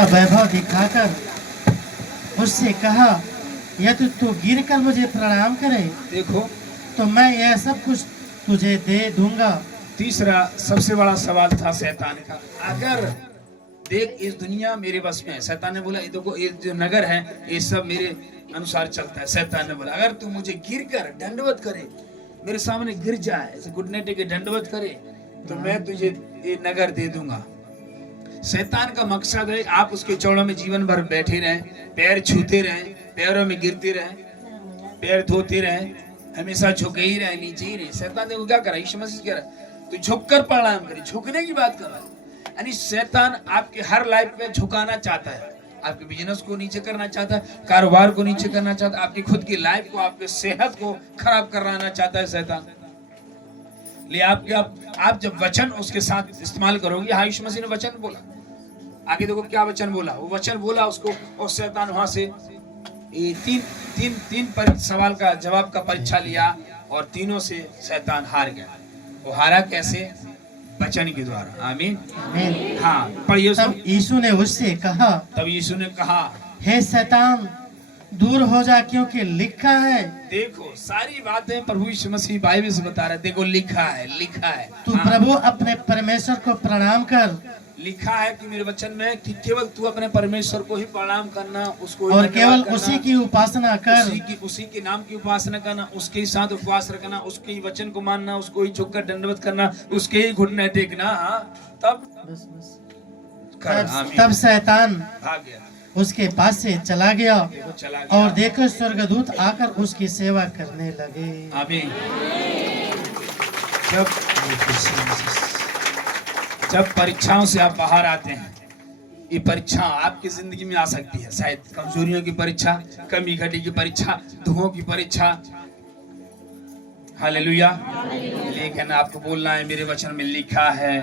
का वैभव दिखाकर उससे कहा, यदि तू गिर कर मुझे प्रणाम करे देखो तो मैं यह सब कुछ तुझे दे दूंगा। तीसरा सबसे बड़ा सवाल था शैतान का, अगर देख इस दुनिया मेरे बस में है। शैतान ने बोला ये देखो ये जो नगर है ये सब मेरे अनुसार चलता है। शैतान ने बोला अगर तू मुझे गिर कर दंडवत करे, मेरे सामने गिर जाए, ऐसे घुटने टेके दंडवत करे तो मैं तुझे ये नगर दे दूंगा। शैतान का मकसद है आप उसके चौड़ों में जीवन भर बैठे रहें, पैर छूते रहें, पैरों में गिरते रहें, पैर धोते रहें, हमेशा झुके ही रहे, नीचे ही रहे। शैतान ने क्या करा, यीशु मसीह कह रहा है तो झुककर प्रणाम करे, झुकने की बात कर रहा है। यानी शैतान आपके हर लाइफ में झुकाना चाहता है, आपके बिजनेस को नीचे करना चाहता है, कारोबार को नीचे करना चाहता है, आपकी खुद की लाइफ को, आपके सेहत को खराब कराना चाहता है शैतान। ले आप जब वचन उसके साथ इस्तेमाल करोगे, हाँ यीशु मसीह ने वचन बोला, आगे देखो क्या वचन बोला, वो वचन बोला उसको और शैतान वहां से तीन सवाल का जवाब का परीक्षा लिया और तीनों से शैतान हार गया। वो हारा कैसे? वचन के द्वारा। आमीन। हाँ पढ़िए। तब यीशु ने उससे कहा, तब यीशु ने कहा, हे शैतान दूर हो जा, क्योंकि लिखा है। देखो सारी बातें प्रभु यीशु मसीह बाइबल से बता रहे, देखो लिखा है, लिखा है। तू प्रभु अपने परमेश्वर को प्रणाम कर। लिखा है कि मेरे वचन में कि केवल तू अपने परमेश्वर को ही प्रणाम करना, उसको और केवल उसी की उपासना कर, उसी के नाम की उपासना करना, उसके ही साथ उपवास रखना, उसके ही वचन को मानना, उसको ही झुककर दंडवत करना, उसके ही घुटने टेकना। तब तब शैतान भाग गया, उसके पास से चला गया और देखो स्वर्गदूत आकर उसकी सेवा करने लगे। आमीन। जब परीक्षाओं से आप बाहर आते हैं, ये परीक्षा आपकी जिंदगी में आ सकती है, शायद कमजोरियों की परीक्षा, कमी घटी की परीक्षा, दुखों की परीक्षा। हालेलुया। लेकिन आपको बोलना है मेरे वचन में लिखा है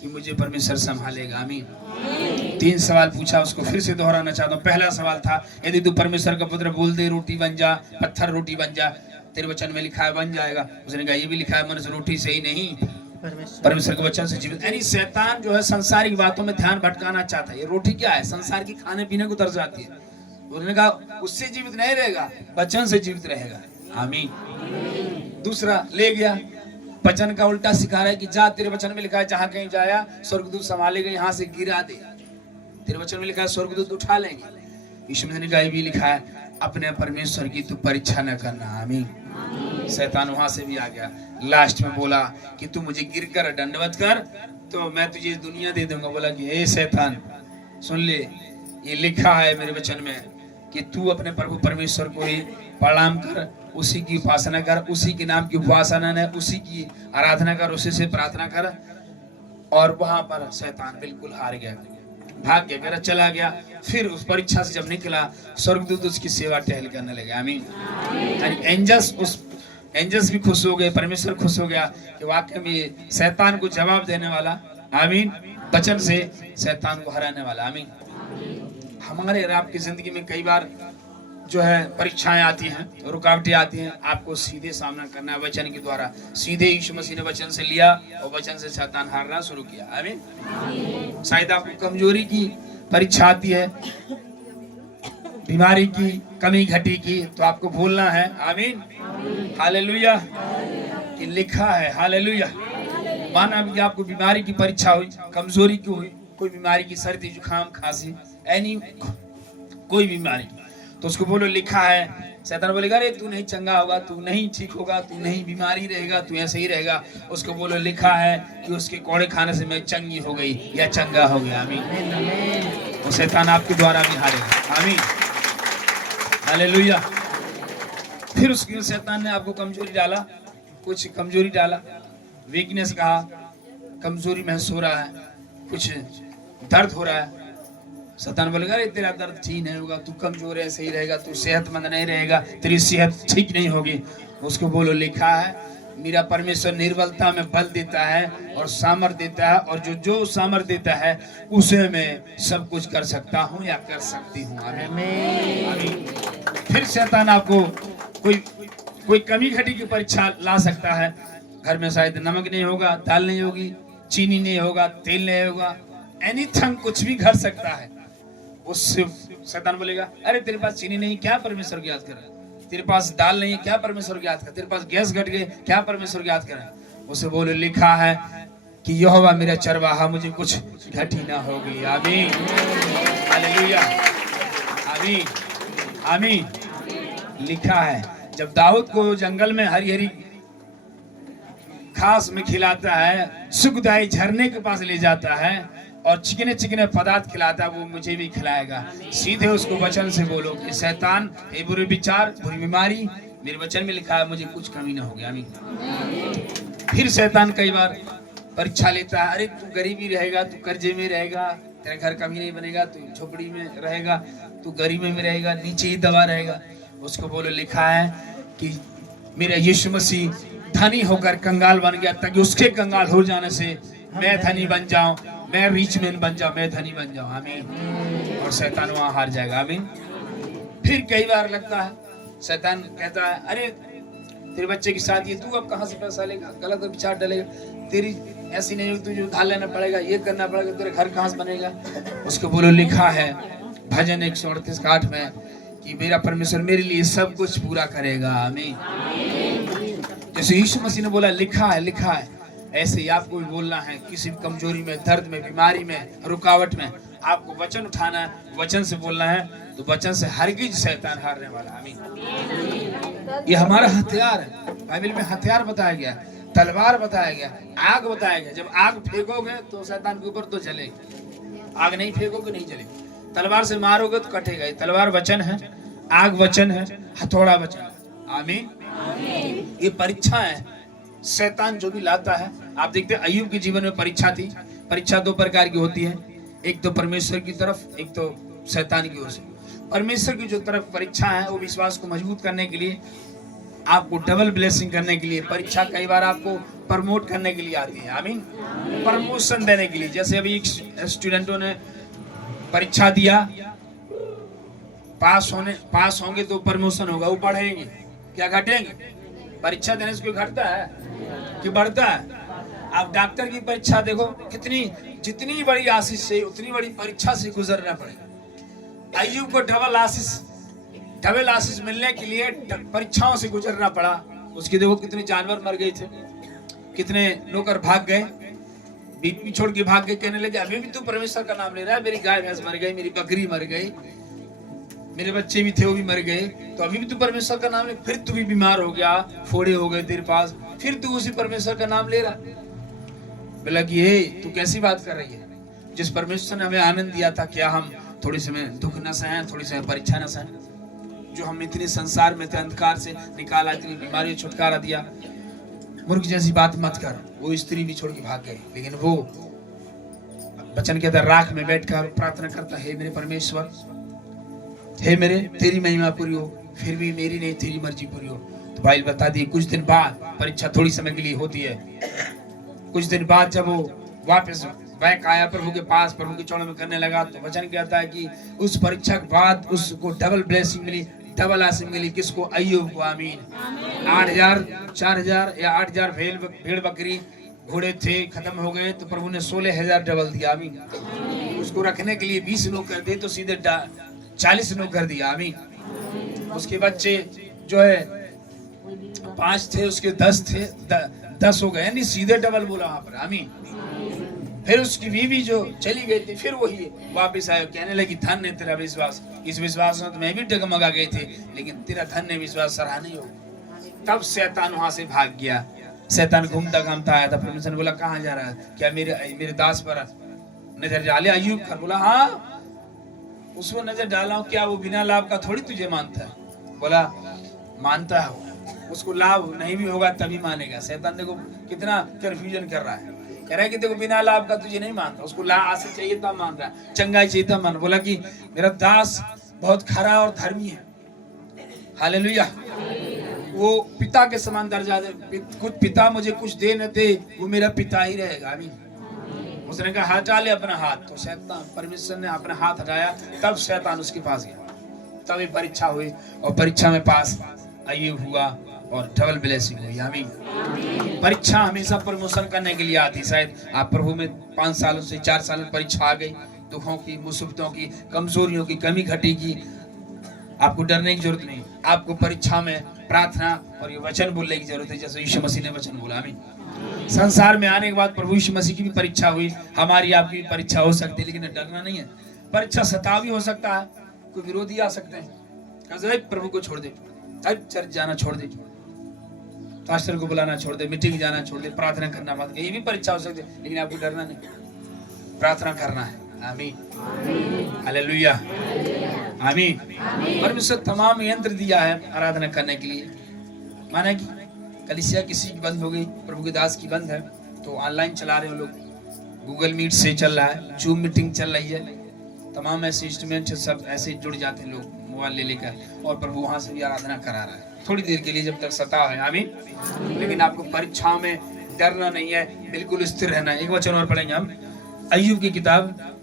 कि मुझे परमेश्वर संभालेगा। आमीन। 3 सवाल पूछा, उसको फिर से दोहराना चाहता हूँ। पहला सवाल था यदि तू परमेश्वर का पुत्र बोल दे रोटी बन जा, पत्थर रोटी बन जा, तेरे वचन में लिखा है बन जाएगा। उसने कहा ये भी लिखा है मनुष्य रोटी से ही नहीं परमेश्वर के वचन से जीवित। यानी शैतान जो है संसारिक बातों में ध्यान भटकाना चाहता है। ये रोटी क्या है? संसार की खाने पीने को दर्शाती है। उन्होंने कहा उससे जीवित नहीं रहेगा, वचन से जीवित रहेगा। आमीन। दूसरा ले गया, वचन का उल्टा सिखा रहा है कि जा, तेरे वचन में लिखा है जहां कहीं जाया स्वर्गदूत संभालेगा, यहाँ से गिरा दे। तेरे वचन में लिखा है स्वर्गदूत उठा लेंगे। यीशु मसीह ने कहा ये भी लिखा है अपने परमेश्वर की तू परीक्षा न करना। आमीन। शैतान वहां से भी आ गया। लास्ट में बोला कि तू मुझे गिर कर दंडवत कर तो मैं तुझे दुनिया दे दूंगा। बोला कि हे शैतान सुन ले, ये लिखा है मेरे वचन में कि तू अपने प्रभु परमेश्वर को ही प्रणाम कर, उसी की उपासना कर, उसी के नाम की उपासना न, उसी की आराधना कर, उसी से प्रार्थना कर। और वहां पर शैतान बिल्कुल हार गया, भाग गया, घर चला गया। फिर उस परीक्षा से जब निकला, स्वर्गदूत उसकी सेवा टहल करने लगे। आमीन। एंजल्स भी खुश हो गए, परमेश्वर खुश हो गया कि वाकई में शैतान को जवाब देने वाला, आमीन, वचन से शैतान को हराने वाला। आमीन। हमारे और आपकी जिंदगी में कई बार जो है परीक्षाएं आती हैं, रुकावटें आती हैं, आपको सीधे सामना करना है वचन के द्वारा। सीधे यीशु मसीह ने वचन से लिया और वचन से शैतान हारना शुरू किया। आमीन। शायद आपको कमजोरी की परीक्षा आती है, बीमारी की, कमी घटी की, तो आपको भूलना है। आमीन। हालेलुया। कि लिखा है। हालेलुया। माना कि आपको बीमारी की परीक्षा हुई, कमजोरी की हुई, कोई बीमारी की, सर्दी जुकाम खांसी, एनी कोई बीमारी, तो उसको बोलो लिखा है। शैतान बोलेगा अरे तू नहीं चंगा होगा, तू नहीं ठीक होगा, तू नहीं बीमारी रहेगा, तू ऐसे ही रहेगा। उसको बोलो लिखा है कि उसके कोड़े खाने से मैं चंगी हो गई या चंगा हो गया। आमीन। तो शैतान आपके द्वारा भी हारेगा। आमीन। हालेलुया। फिर उसके शैतान ने आपको कमजोरी डाला, कुछ कमजोरी डाला, वीकनेस कहा, कमजोरी महसूस हो रहा है, कुछ दर्द हो रहा है। शैतान बोलेगा अरे तेरा दर्द ठीक नहीं होगा, तू कमजोर है, सही रहेगा, तू सेहतमंद नहीं रहेगा, तेरी सेहत ठीक नहीं होगी। उसको बोलो लिखा है मेरा परमेश्वर निर्बलता में बल देता है और सामर्थ देता है, और जो सामर्थ देता है उसे मैं सब कुछ कर सकता हूँ या कर सकती हूँ। आमीन। फिर शैतान आपको कोई कमी घटी की परीक्षा ला सकता है। घर में शायद नमक नहीं होगा, दाल नहीं होगी, चीनी नहीं होगा, तेल नहीं होगा, एनीथिंग कुछ भी घर सकता है। उससे शैतान बोलेगा, अरे तेरे पास चीनी नहीं, क्या परमेश्वर को याद कर रहा है? तेरे पास दाल नहीं है, क्या परमेश्वर को याद कर? तेरे पास गैस घट गए, क्या परमेश्वर को याद कर रहा है? उसे बोले, लिखा है कि यहोवा मेरा चरवाहा, मुझे कुछ घटी ना होगी। आमीन, हालेलुया, आमीन, आमीन। लिखा है, जब दाऊद को जंगल में हरी हरी घास में खिलाता है, सुखदायी झरने के पास ले जाता है और चिकने चिकने पदार्थ खिलाता है, वो मुझे भी खिलाएगा। सीधे उसको वचन से बोलो कि शैतान, ये बुरे विचार, बुरी बीमारी, मेरे वचन में लिखा है मुझे कुछ कमी ना होगी। आमीन। फिर शैतान कई बार परीक्षा लेता है, अरे तू गरीबी रहेगा, तू कर्जे में रहेगा, तेरा घर कभी नहीं बनेगा, तू झोपड़ी में रहेगा, तू गरीबी में रहेगा, नीचे ही दबा रहेगा। उसको बोलो, लिखा है कि मेरा यीशु मसीह धनी होकर कंगाल बन गया ताकि उसके कंगाल हो जाने से मैं धनी बन जाऊं, मैं रिच मैन बन जाऊं, मैं धनी बन जाऊं। आमीन। और शैतान वहां हार जाएगा। आमीन। फिर कई बार लगता है, शैतान कहता है, अरे तेरे बच्चे की शादी है, तू अब कहां से पैसा लेगा, गलत विचार डालेगा, तेरी ऐसी नहीं होगी, तुझे उधार लेना पड़ेगा, ये करना पड़ेगा, तेरे घर कहां से बनेगा। उसको बोलो, लिखा है भजन 138:8 में कि मेरा परमेश्वर मेरे लिए सब कुछ पूरा करेगा। आमीन। जैसे यीशु मसीह ने बोला, लिखा है, लिखा है, ऐसे ही आपको भी बोलना है। किसी भी कमजोरी में, दर्द में, बीमारी में, रुकावट में आपको वचन उठाना है, वचन से बोलना है, तो वचन से हरगिज शैतान हारने वाला। आमीन। ये हमारा हथियार है। बाइबल में हथियार बताया गया, तलवार बताया गया, आग बताया गया। जब आग फेंकोगे तो शैतान के ऊपर तो जलेगी, आग नहीं फेंकोगे नहीं जलेगी। तलवार से मारोगे तो कटेगा। तलवार वचन है, आग वचन है, हथौड़ा वचन है। आमीन। ये परीक्षा है, शैतान जो भी लाता है। आप देखते हैं अय्यूब के जीवन में परीक्षा थी। परीक्षा दो प्रकार की होती है, एक तो परमेश्वर की तरफ, एक तो शैतान की ओर से। परमेश्वर की जो तरफ परीक्षा है वो विश्वास को मजबूत करने के लिए, आपको डबल ब्लेसिंग करने के लिए। परीक्षा कई बार आपको प्रमोट करने के लिए आती है। आमीन। प्रमोशन देने के लिए। जैसे अभी स्टूडेंटों ने परीक्षा दिया, पास होंगे तो प्रमोशन होगा, वो बढ़ेंगे, क्या घटेंगे? परीक्षा देने से कोई घटता है कि बढ़ता है? आप डॉक्टर की परीक्षा देखो, जितनी बड़ी आशीष से, उतनी बड़ी परीक्षा से गुजरना पड़ेगा। अय्यूब को डबल आशीष मिलने के लिए परीक्षाओं से गुजरना पड़ा। उसकी देखो कितने जानवर मर गए थे, कितने नौकर भाग गए, बीवी छोड़ के भाग गए, कहने लगे अभी भी तू परमेश्वर का नाम ले रहा है, मेरी गाय भैंस मर गई, मेरी बकरी मर गई, मेरे बच्चे भी थे वो भी मर गए, तो अभी भी तू परमेश्वर का नाम ले। फिर तू भी बीमार हो गया, फोड़े हो गए तेरे पास, फिर तू उसी परमेश्वर का नाम ले रहा। बोला कि ये तू कैसी बात कर रही है? जिस परमेश्वर ने हमें आनंद दिया था, क्या हम थोड़ी समय दुख न सहें, थोड़ी समय परीक्षा न सहें? जो हम इतने संसार में थे, अंधकार से निकाला, इतनी बीमारी छुटकारा दिया। मूर्ख जैसी बात मत कर। वो स्त्री भी छोड़ के भाग गई, लेकिन वो वचन कहता राख में बैठकर प्रार्थना करता, हे मेरे परमेश्वर, हे मेरे, तेरी महिमा पूरी हो, फिर भी मेरी नहीं तेरी मर्जी पूरी हो। तो भाई बता दी, कुछ दिन बाद परीक्षा थोड़ी समय के लिए होती है। कुछ दिन बाद जब वो वापस बैक आया प्रभु के पास, प्रभु की चौड़ में करने लगा, तो वचन कहता है कि उस परीक्षा के बाद उसको डबल ब्लेसिंग मिली, डबल आशीष मिली। किसको? अय्यूब को। आमीन। 8,000, 4,000 या 8,000 भेड़ बकरी घोड़े थे, खत्म हो गए, तो प्रभु ने 16,000 डबल दिया। आमीन। उसको रखने के लिए 20 लोग कर दे, तो सीधे 40 लोग कर दिया। आमीन। उसके बच्चे जो है 5 थे, उसके 10 थे, 10 हो गए, यानी सीधे डबल बोला वहां पर। आमीन। फिर उसकी बीवी जो चली गई थी, फिर वही वापस आया, कहने लगी धन्य तेरा विश्वास, इस विश्वास में तो मैं भी डगमगा गई थी, लेकिन तेरा धन्य विश्वास सराहनीय हो। तब शैतान वहां से भाग गया। शैतान घूमता घामता आया था। परमेश्वर ने बोला कहाँ जा रहा है? क्या मेरे दास पर नजर डाले? अय्यूब कर बोला हाँ, उसको नजर डाला हूं। क्या वो बिना लाभ का थोड़ी तुझे मानता है? बोला मानता है, उसको लाभ नहीं भी होगा तभी मानेगा। शैतान देखो कितना कंफ्यूजन कर रहा है, कह रहा है कि देखो बिना लाभ का तुझे नहीं मानता, उसको लाभ आशीष चाहिए तब मान रहा है, चंगाई चाहिए तब मान। बोला कि मेरा दास बहुत खरा और धर्मी है। हालेलुया। वो पिता के समान दर्जा दे, कुछ पिता मुझे कुछ दे न दे, वो मेरा पिता ही रहेगा। आमीन। उसने कहा हटा ले अपना हाथ, तो शैतान, परमेश्वर ने अपना हाथ हटाया, तब शैतान उसके पास गया। तब एक परीक्षा हुई और परीक्षा में पास अय्यूब हुआ और डबल ब्लेसिंग हुई। आमीन। परीक्षा हमेशा प्रमोशन करने के लिए आती। शायद आप प्रभु में 5 सालों से 4 साल में परीक्षा आ गई, दुखों की, मुसीबतों की, कमजोरियों की, कमी घटी की, आपको डरने की जरूरत नहीं। आपको परीक्षा में प्रार्थना और ये वचन बोलने की जरूरत है, जैसे यीशु मसीह ने वचन बोला। आमीन। संसार में आने के बाद प्रभु यीशु मसीह की भी परीक्षा हुई, हमारी आपकी भी परीक्षा हो सकती है, लेकिन डरना नहीं है। परीक्षा सताव भी हो सकता है, कोई विरोधी आ सकते हैं, प्रभु को छोड़ दे, चर्च जाना छोड़ दे, पास्टर को बुलाना छोड़ दे, मीटिंग जाना छोड़ दे, प्रार्थना करना मत, ये भी परीक्षा हो सकती है, लेकिन आपको डरना नहीं, प्रार्थना करना है। आमीन, हालेलुया, आमीन। परमेश्वर तमाम यंत्र दिया है आराधना करने के लिए। माना कि कलीसिया किसी की बंद हो गई, प्रभु के दास की बंद है, तो ऑनलाइन चला रहे हो लोग, गूगल मीट से चल रहा है, जूम मीटिंग चल रही है, तमाम ऐसे इंस्ट्रूमेंट सब ऐसे जुड़ जाते हैं लोग मोबाइल ले लेकर, और प्रभु वहां से भी आराधना करा रहा है थोड़ी देर के लिए, जब तक सताव है। आमीन। लेकिन आपको परीक्षाओं में डरना नहीं है, बिल्कुल स्थिर रहना है। एक वचन और पढ़ेंगे हम, अय्यूब की किताब